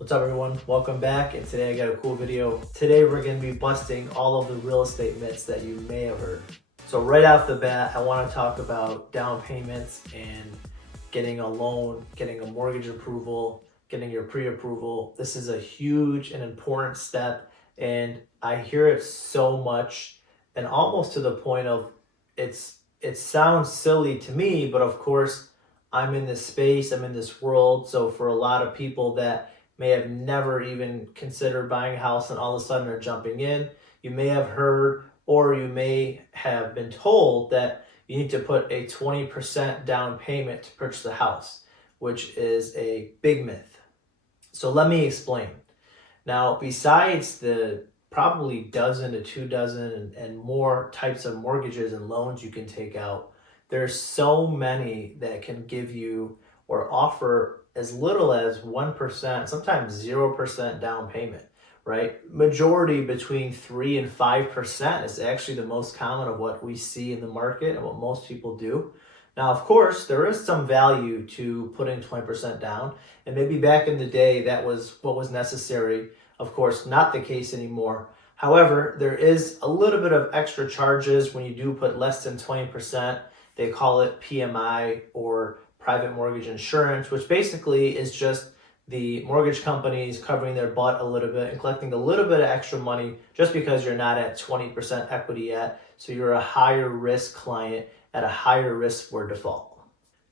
What's up everyone? Welcome back, and today I got a cool video. Today we're going to be busting all of the real estate myths that you may have heard. So right off the bat, I want to talk about down payments and getting a loan, getting a mortgage approval, getting your pre-approval. This is a huge and important step, and I hear it so much and almost to the point of it sounds silly to me, but of course I'm in this space, I'm in this world. So for a lot of people that may have never even considered buying a house and all of a sudden are jumping in, you may have heard or you may have been told that you need to put a 20% down payment to purchase a house, which is a big myth. So let me explain. Now, besides the probably dozen to 2 dozen and more types of mortgages and loans you can take out, there's so many that can give you or offer as little as 1%, sometimes 0% down payment, right? Majority between 3 and 5% is actually the most common of what we see in the market and what most people do. Now, of course, there is some value to putting 20% down, and maybe back in the day that was what was necessary. Of course, not the case anymore. However, there is a little bit of extra charges when you do put less than 20%. They call it PMI, or private mortgage insurance, which basically is just the mortgage companies covering their butt a little bit and collecting a little bit of extra money just because you're not at 20% equity yet. So you're a higher risk client at a higher risk for default.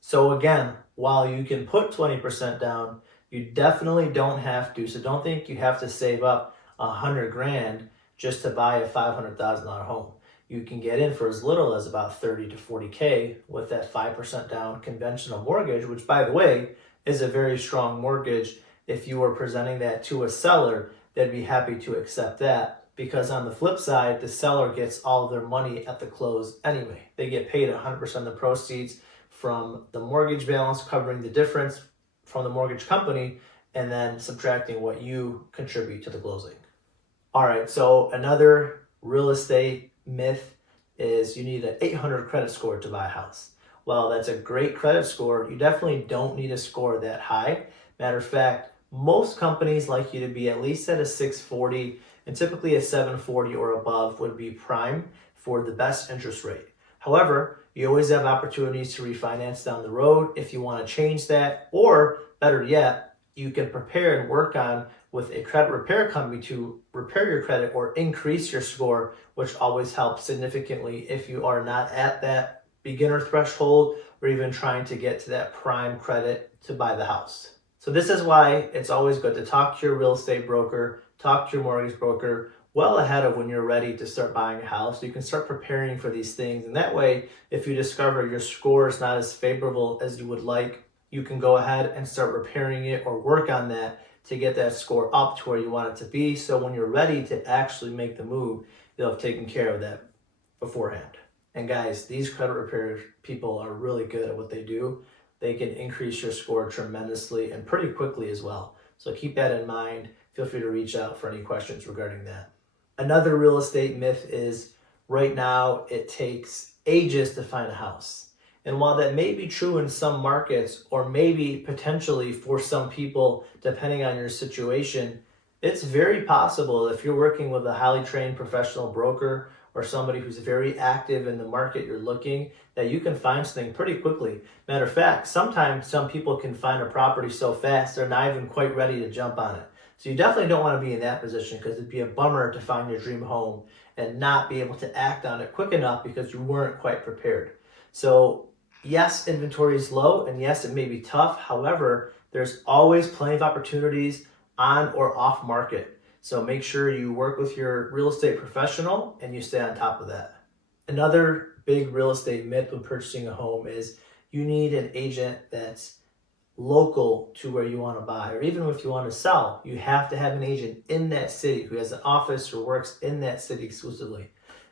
So again, while you can put 20% down, you definitely don't have to. So don't think you have to save up 100 grand just to buy a $500,000 home. You can get in for as little as about 30 to 40K with that 5% down conventional mortgage, which, by the way, is a very strong mortgage. If you were presenting that to a seller, they'd be happy to accept that, because on the flip side, the seller gets all of their money at the close anyway. They get paid 100% of the proceeds from the mortgage balance, covering the difference from the mortgage company, and then subtracting what you contribute to the closing. All right, so another real estate myth is you need an 800 credit score to buy a house. Well, that's a great credit score. You definitely don't need a score that high. Matter of fact, most companies like you to be at least at a 640, and typically a 740 or above would be prime for the best interest rate. However, you always have opportunities to refinance down the road if you want to change that, or better yet, you can prepare and work on with a credit repair company to repair your credit or increase your score, which always helps significantly if you are not at that beginner threshold or even trying to get to that prime credit to buy the house. So this is why it's always good to talk to your real estate broker, talk to your mortgage broker well ahead of when you're ready to start buying a house. You can start preparing for these things, and that way, if you discover your score is not as favorable as you would like, you can go ahead and start repairing it or work on that to get that score up to where you want it to be. So when you're ready to actually make the move, you'll have taken care of that beforehand. And guys, these credit repair people are really good at what they do. They can increase your score tremendously and pretty quickly as well. So keep that in mind. Feel free to reach out for any questions regarding that. Another real estate myth is right now it takes ages to find a house. And while that may be true in some markets, or maybe potentially for some people, depending on your situation, it's very possible if you're working with a highly trained professional broker or somebody who's very active in the market you're looking, that you can find something pretty quickly. Matter of fact, sometimes some people can find a property so fast they're not even quite ready to jump on it. So you definitely don't want to be in that position, because it'd be a bummer to find your dream home and not be able to act on it quick enough because you weren't quite prepared. So yes, inventory is low, and yes, it may be tough. However, there's always plenty of opportunities on or off market. So make sure you work with your real estate professional and you stay on top of that. Another big real estate myth when purchasing a home is you need an agent that's local to where you want to buy, or even if you want to sell, you have to have an agent in that city who has an office or works in that city exclusively.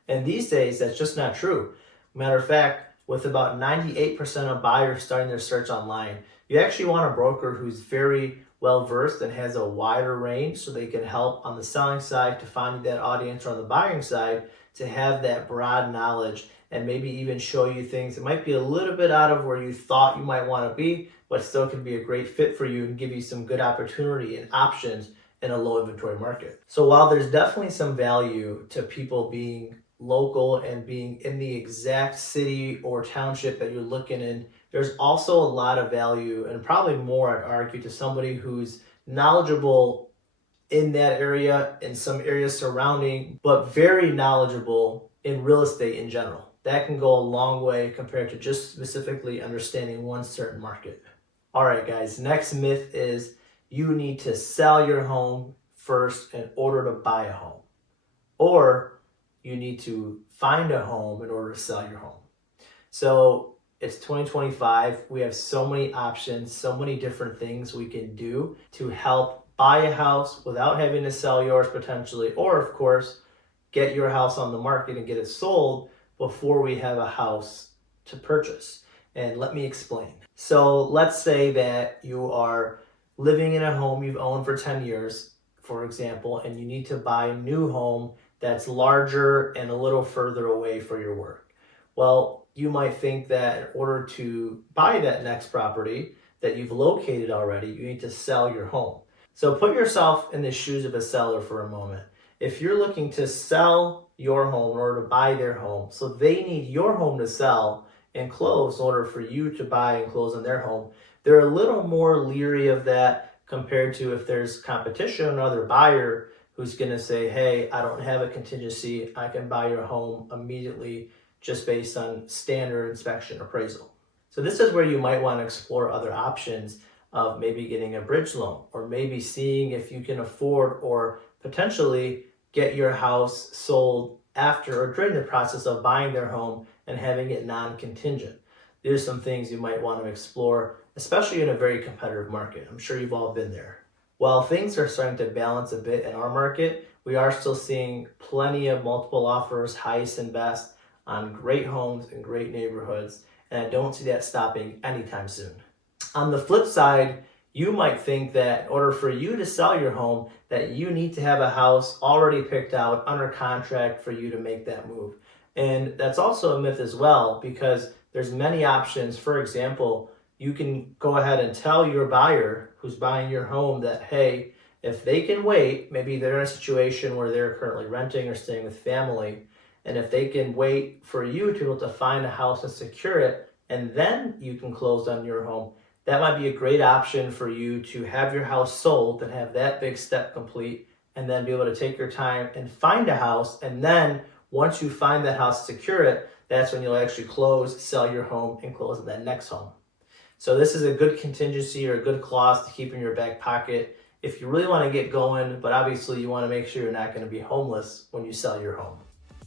And these days, that's just not true. Matter of fact, with about 98% of buyers starting their search online, you actually want a broker who's very well versed and has a wider range, so they can help on the selling side to find that audience, or on the buying side to have that broad knowledge and maybe even show you things that might be a little bit out of where you thought you might want to be, but still can be a great fit for you and give you some good opportunity and options in a low inventory market. So while there's definitely some value to people being local and being in the exact city or township that you're looking in, there's also a lot of value, and probably more, I'd argue, to somebody who's knowledgeable in that area, in some areas surrounding, but very knowledgeable in real estate in general. That can go a long way compared to just specifically understanding one certain market. All right, guys, next myth is you need to sell your home first in order to buy a home, or you need to find a home in order to sell your home. So it's 2025. We have so many options, so many different things we can do to help buy a house without having to sell yours potentially, or of course, get your house on the market and get it sold before we have a house to purchase. And let me explain. So let's say that you are living in a home you've owned for 10 years, for example, and you need to buy a new home that's larger and a little further away for your work. Well, you might think that in order to buy that next property that you've located already, you need to sell your home. So put yourself in the shoes of a seller for a moment. If you're looking to sell your home in order to buy their home, so they need your home to sell and close in order for you to buy and close on their home, they're a little more leery of that compared to if there's competition, another buyer who's going to say, hey, I don't have a contingency, I can buy your home immediately just based on standard inspection appraisal. So this is where you might want to explore other options of maybe getting a bridge loan, or maybe seeing if you can afford or potentially get your house sold after or during the process of buying their home and having it non-contingent. These are some things you might want to explore, especially in a very competitive market. I'm sure you've all been there. While things are starting to balance a bit in our market, we are still seeing plenty of multiple offers, highest and best, on great homes and great neighborhoods, and I don't see that stopping anytime soon. On the flip side, you might think that in order for you to sell your home, that you need to have a house already picked out under contract for you to make that move. And that's also a myth as well, because there's many options. For example, you can go ahead and tell your buyer who's buying your home that, hey, if they can wait, maybe they're in a situation where they're currently renting or staying with family, and if they can wait for you to be able to find a house and secure it, and then you can close on your home, that might be a great option for you to have your house sold and have that big step complete, and then be able to take your time and find a house. And then once you find that house, secure it, that's when you'll actually close, sell your home, and close on that next home. So this is a good contingency or a good clause to keep in your back pocket if you really want to get going, but obviously you want to make sure you're not going to be homeless when you sell your home.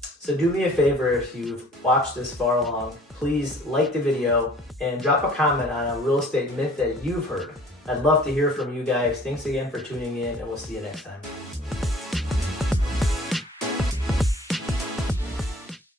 So do me a favor, if you've watched this far along, please like the video and drop a comment on a real estate myth that you've heard. I'd love to hear from you guys. Thanks again for tuning in, and we'll see you next time.